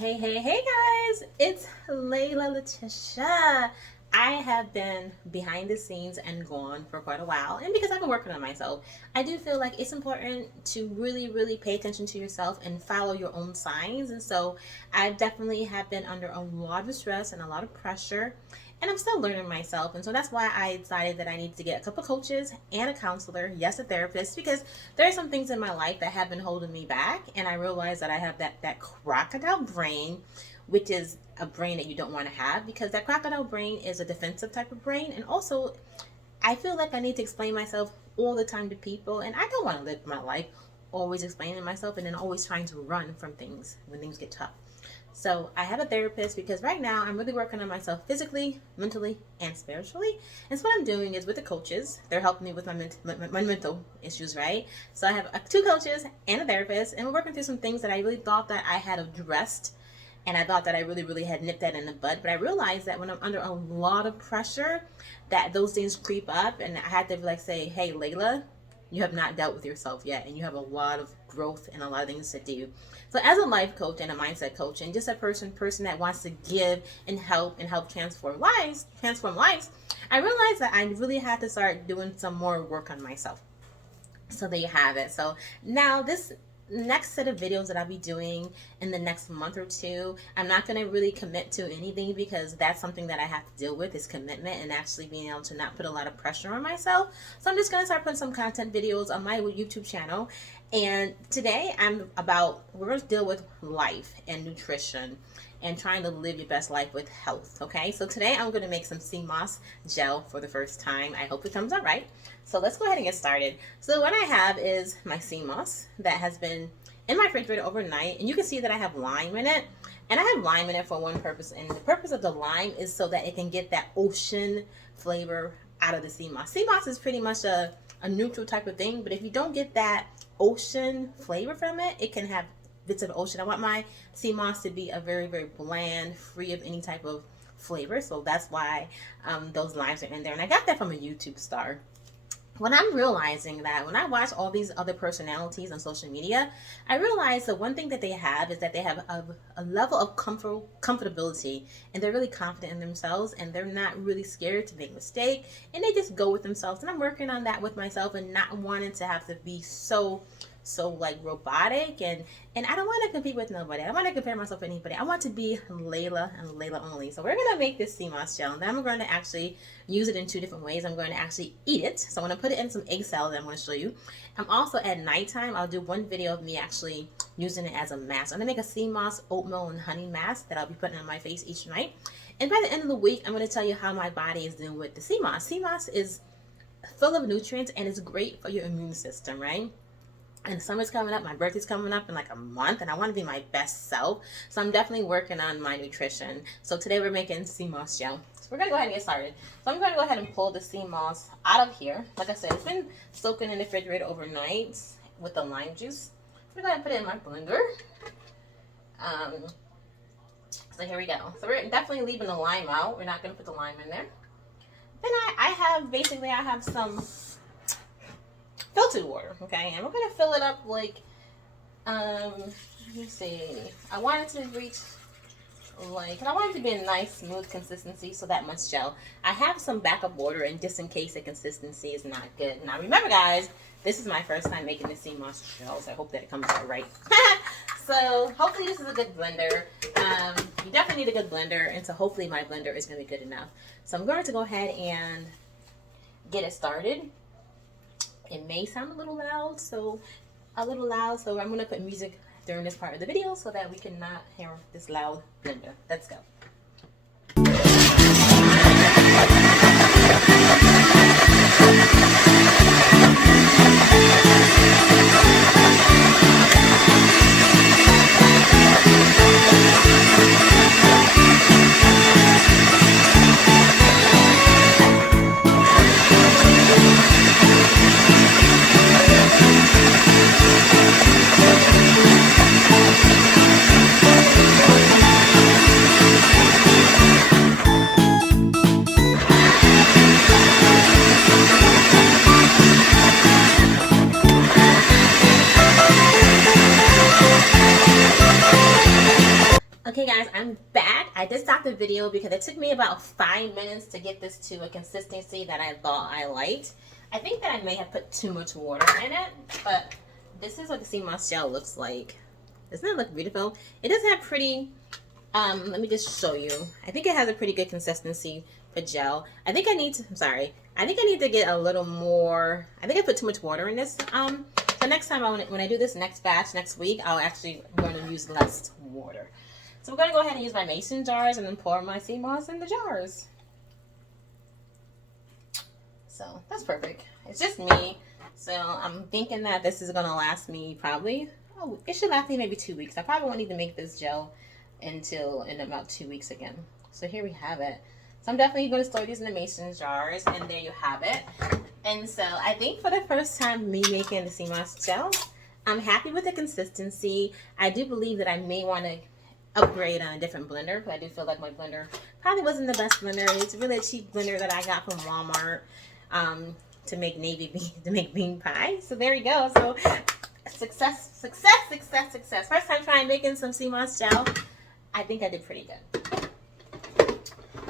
Hey guys, it's Layla Letitia. I have been behind the scenes and gone for quite a while, and because I've been working on myself, I do feel like it's important to really pay attention to yourself and follow your own signs. And so I definitely have been under a lot of stress and a lot of pressure, and I'm still learning myself. And so that's why I decided that I need to get a couple coaches and a counselor, yes, a therapist, because there are some things in my life that have been holding me back, and I realized that I have that crocodile brain, which is a brain that you don't want to have, because that crocodile brain is a defensive type of brain. And also, I feel like I need to explain myself all the time to people, and I don't want to live my life always explaining myself and then always trying to run from things when things get tough. So I have a therapist because right now I'm really working on myself physically, mentally, and spiritually. And so what I'm doing is with the coaches, they're helping me with my mental issues, right? So I have two coaches and a therapist, and we're working through some things that I really thought that I had addressed, and I thought that I really had nipped that in the bud. But I realized that when I'm under a lot of pressure, that those things creep up, and I had to like say, hey, Layla, you have not dealt with yourself yet, and you have a lot of growth and a lot of things to do. So as a life coach and a mindset coach, and just a person that wants to give and help transform lives, I realized that I really had to start doing some more work on myself. So there you have it. So now this next set of videos that I'll be doing in the next month or two, I'm not going to really commit to anything, because that's something that I have to deal with, is commitment and actually being able to not put a lot of pressure on myself. So I'm just going to start putting some content videos on my YouTube channel. And today we're going to deal with life and nutrition and trying to live your best life with health. Okay, so today I'm going to make some sea moss gel for the first time. I hope it comes out right. So let's go ahead and get started. So what I have is my sea moss that has been in my refrigerator overnight, and you can see that I have lime in it. And I have lime in it for one purpose, and the purpose of the lime is so that it can get that ocean flavor out of the sea moss. Sea moss is pretty much a neutral type of thing, but if you don't get that ocean flavor from it, it can have bits of the ocean. I want my sea moss to be a very bland, free of any type of flavor. So that's why those limes are in there. And I got that from a YouTube star. When I'm realizing that when I watch all these other personalities on social media, I realize that one thing that they have is that they have a level of comfortability, and they're really confident in themselves, and they're not really scared to make mistakes, and they just go with themselves. And I'm working on that with myself, and not wanting to have to be so like robotic, and I don't want to compete with nobody. I don't want to compare myself to anybody. I want to be Layla and Layla only. So we're going to make this sea moss gel, and then I'm going to actually use it in two different ways. I'm going to actually eat it. So I'm going to put it in some egg salad that I'm going to show you. I'm also at nighttime, I'll do one video of me actually using it as a mask. I'm going to make a sea moss oatmeal and honey mask that I'll be putting on my face each night. And by the end of the week, I'm going to tell you how my body is doing with the sea moss. Sea moss is full of nutrients, and it's great for your immune system, right? And summer's coming up, my birthday's coming up in like a month, and I want to be my best self. So I'm definitely working on my nutrition. So today we're making sea moss gel. So we're going to go ahead and get started. So I'm going to go ahead and pull the sea moss out of here. Like I said, it's been soaking in the refrigerator overnight with the lime juice. We're going to put it in my blender. So here we go. So we're definitely leaving the lime out. We're not going to put the lime in there. Then I have some filtered water, okay, and we're gonna fill it up like let me see, I want it to reach like, and I want it to be a nice smooth consistency, so that much gel. I have some backup water, and just in case the consistency is not good. Now remember guys, this is my first time making the sea moss gel, so I hope that it comes out right. So hopefully this is a good blender. You definitely need a good blender, and so hopefully my blender is going to be good enough. So I'm going to go ahead and get it started. It may sound a little loud, so I'm going to put music during this part of the video so that we cannot hear this loud blender. Let's go. Okay guys, I'm back. I just stopped the video because it took me about 5 minutes to get this to a consistency that I thought I liked. I think that I may have put too much water in it, but this is what the sea moss gel looks like. Doesn't it look beautiful? It does have pretty, let me just show you. I think it has a pretty good consistency for gel. I think I need to, I'm sorry. I think I need to get a little more, I think I put too much water in this. So next time when I do this next batch next week, I'm going to use less water. So I'm going to go ahead and use my mason jars and then pour my sea moss in the jars. So that's perfect. It's just me. So I'm thinking that this is going to last me probably, it should last me maybe 2 weeks. I probably won't need to make this gel until in about 2 weeks again. So here we have it. So I'm definitely going to store these in the mason jars, and there you have it. And so I think for the first time me making the sea moss gel, I'm happy with the consistency. I do believe that I may want to upgrade on a different blender, but I do feel like my blender probably wasn't the best blender. It's really a cheap blender that I got from Walmart to make bean pie. So there we go. So success, success, success, success. First time trying making some sea moss gel. I think I did pretty good.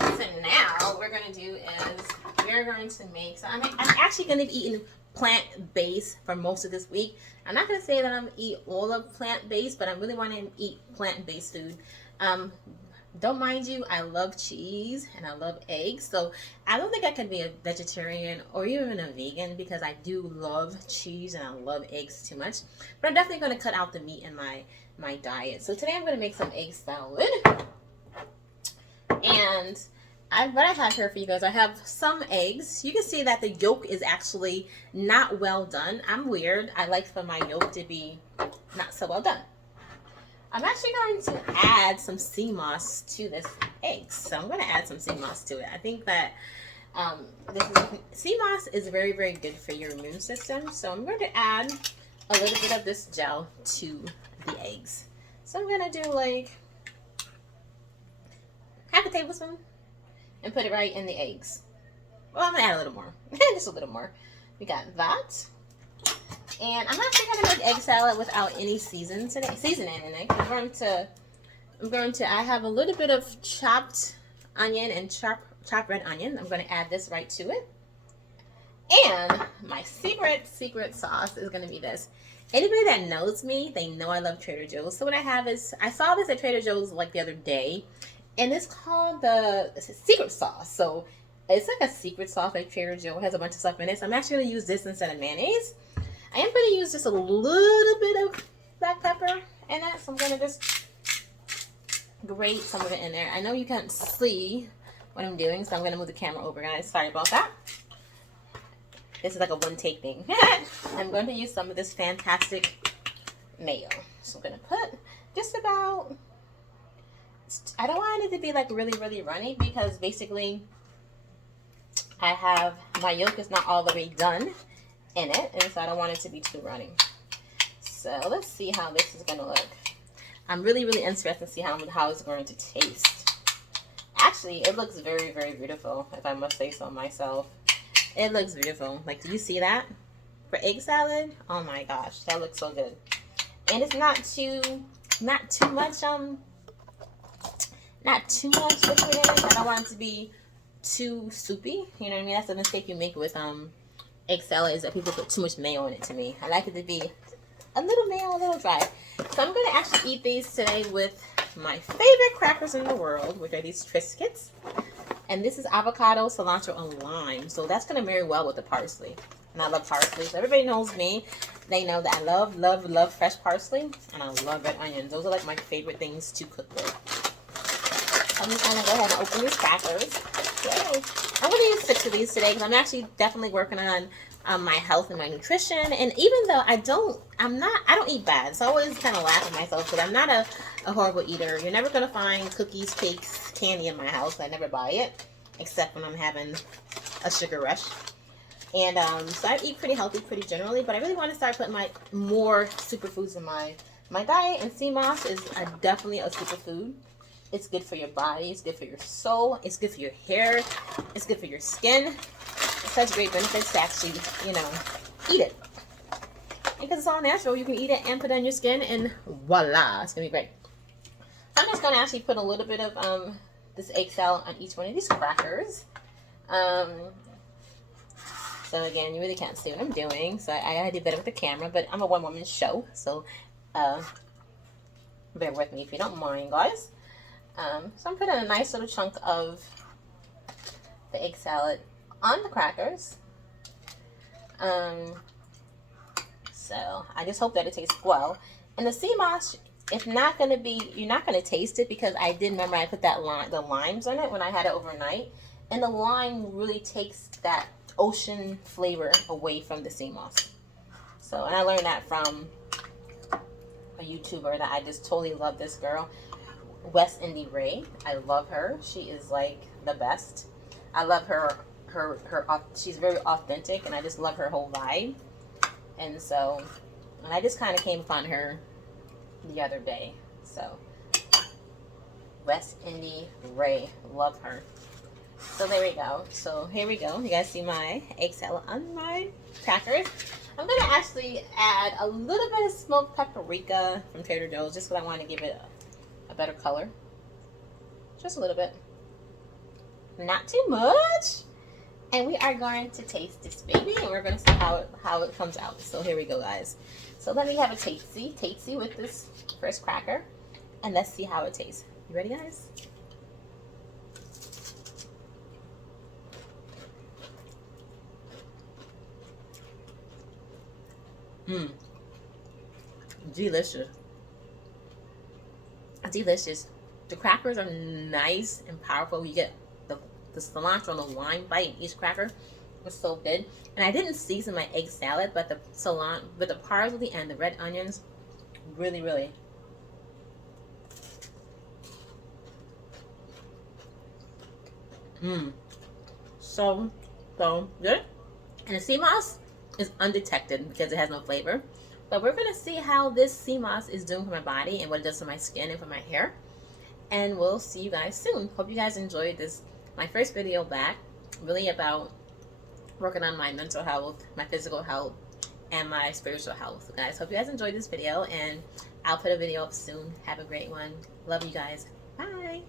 So now what we're going to do is we're going to make, so I'm actually going to be eating plant-based for most of this week. I'm not going to say that I'm going to eat all of plant-based, but I really want to eat plant-based food. Don't mind you, I love cheese and I love eggs, so I don't think I could be a vegetarian or even a vegan because I do love cheese and I love eggs too much. But I'm definitely going to cut out the meat in my diet. So today I'm going to make some egg salad. And what I have here for you guys, I have some eggs. You can see that the yolk is actually not well done. I'm weird. I like for my yolk to be not so well done. I'm actually going to add some sea moss to this egg. So I'm going to add some sea moss to it. I think that sea moss is very, very good for your immune system. So I'm going to add a little bit of this gel to the eggs. So I'm going to do like half a tablespoon and put it right in the eggs. Well, I'm going to add a little more. Just a little more. We got that. And I'm actually going to make egg salad without any seasoning in it. I have a little bit of chopped onion and chopped red onion. I'm going to add this right to it. And my secret sauce is going to be this. Anybody that knows me, they know I love Trader Joe's. So what I have is, I saw this at Trader Joe's like the other day. And it's called the secret sauce. So it's like a secret sauce like Trader Joe. It has a bunch of stuff in it. So I'm actually going to use this instead of mayonnaise. I am going to use just a little bit of black pepper in it. So I'm going to just grate some of it in there. I know you can't see what I'm doing, so I'm going to move the camera over, guys. Sorry about that. This is like a one-take thing. I'm going to use some of this fantastic mayo. So I'm going to put just about, I don't want it to be like really, really runny because basically my yolk is not all the way done in it, and so I don't want it to be too runny. So let's see how this is going to look. I'm really, really interested to see how it's going to taste. Actually, it looks very, very beautiful, if I must say so myself. It looks beautiful. Like, do you see that? For egg salad? Oh my gosh, that looks so good. And it's not too much liquid in it. I don't want it to be too soupy. You know what I mean? That's a mistake you make with egg salad, is that people put too much mayo in it to me. I like it to be a little mayo, a little dry. So I'm going to actually eat these today with my favorite crackers in the world, which are these Triscuits. And this is avocado, cilantro, and lime. So that's going to marry well with the parsley. And I love parsley. So everybody knows me. They know that I love, love, love fresh parsley. And I love red onions. Those are like my favorite things to cook with. I'm just going to go ahead and open these crackers. Yay. I'm going to use 6 of these today because I'm actually definitely working on my health and my nutrition. And even though I don't eat bad. So I always kind of laugh at myself because I'm not a horrible eater. You're never going to find cookies, cakes, candy in my house. I never buy it except when I'm having a sugar rush. And so I eat pretty healthy, pretty generally. But I really want to start putting more superfoods in my diet. And sea moss is definitely a superfood. It's good for your body. It's good for your soul. It's good for your hair. It's good for your skin. It's such great benefits to actually, eat it. Because it's all natural, you can eat it and put it on your skin, and voila, it's gonna be great. I'm just gonna actually put a little bit of this egg salad on each one of these crackers. Um, so again, you really can't see what I'm doing, so I gotta do better with the camera. But I'm a one-woman show, so bear with me if you don't mind, guys. So I'm putting a nice little chunk of the egg salad on the crackers. So I just hope that it tastes well. And the sea moss, it's not gonna be, you're not gonna taste it because I did remember I put that the limes in it when I had it overnight, and the lime really takes that ocean flavor away from the sea moss. So, and I learned that from a YouTuber that I just totally love. This girl, West Indie Ray. I love her. She is like the best. I love her. She's very authentic, and I just love her whole vibe. And so, and I just kind of came upon her the other day. So, West Indie Ray, love her. So there we go. So here we go. You guys see my egg salad on my crackers. I'm gonna actually add a little bit of smoked paprika from Trader Joe's just because I want to give it a better color. Just a little bit. Not too much. And we are going to taste this baby, and we're going to see how it comes out. So here we go, guys. So let me have a tasty with this first cracker, and let's see how it tastes. You ready, guys? Mmm. Delicious. Delicious. The crackers are nice and powerful. You get the cilantro and the lime bite in each cracker. It's so good. And I didn't season my egg salad, but the cilantro, but the parsley and the red onions, really, really. Mmm. So good. And the sea moss is undetected because it has no flavor. But we're going to see how this sea moss is doing for my body and what it does for my skin and for my hair. And we'll see you guys soon. Hope you guys enjoyed this, my first video back, really about working on my mental health, my physical health, and my spiritual health. So guys, hope you guys enjoyed this video, and I'll put a video up soon. Have a great one. Love you guys. Bye.